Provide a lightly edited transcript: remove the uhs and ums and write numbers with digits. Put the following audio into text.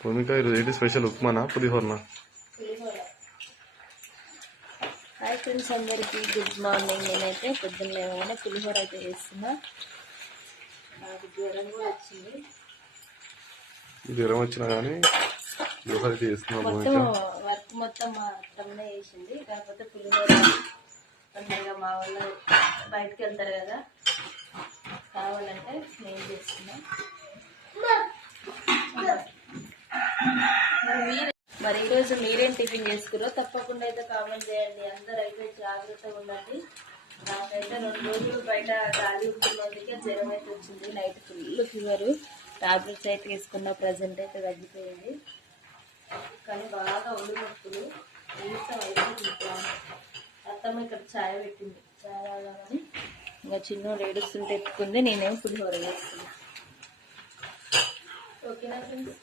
భూమిక ఈరోజు ఏంటి special? ఉప్మానా పులిహోరనా? Hi friends, అందరికీ గుడ్ మార్నింగ్. నేనైతే పొద్దున్న లేవగానే పులిహోర అయితే చేస్తున్నా. నాకు జ్వరం కూడా వచ్చింది. జ్వరం వచ్చినా కానీ పులిహోర అయితే చేస్తున్నా. మొత్తం వర్క్ మొత్తం మా అత్తమ్మనే చేసింది. కాకపోతే పులిహోర తొందరగా మా వాళ్ళు బయటకు వెళ్తారు కదా, కావాలంటే నేను చేస్తున్నా. మరి ఈరోజు మీరేం టిఫిన్ చేసుకురో తప్పకుండా అయితే కామెంట్ చేయండి. అందరూ అయితే జాగ్రత్తగా ఉండండి. నాకైతే 2 రోజులు బయట గాలి ఉంటున్నందుకే జ్వరం అయితే వచ్చింది. Night full fever. టాబ్లెట్స్ అయితే వేసుకున్న, ప్రజెంట్ అయితే తగ్గిపోయింది. కానీ బాగా ఒళ్ళు నొప్పులు నీసం అయితే. అత్తమ్మ ఇక్కడ ఛాయ్ పెట్టింది, ఛాయ్ తాగాలని. ఇంకా చిన్న ఏడుస్తుంటే ఎత్తుకుంది, నేనేమో పులిహోర వేసుకున్నాను. ఓకేనా ఫ్రెండ్స్?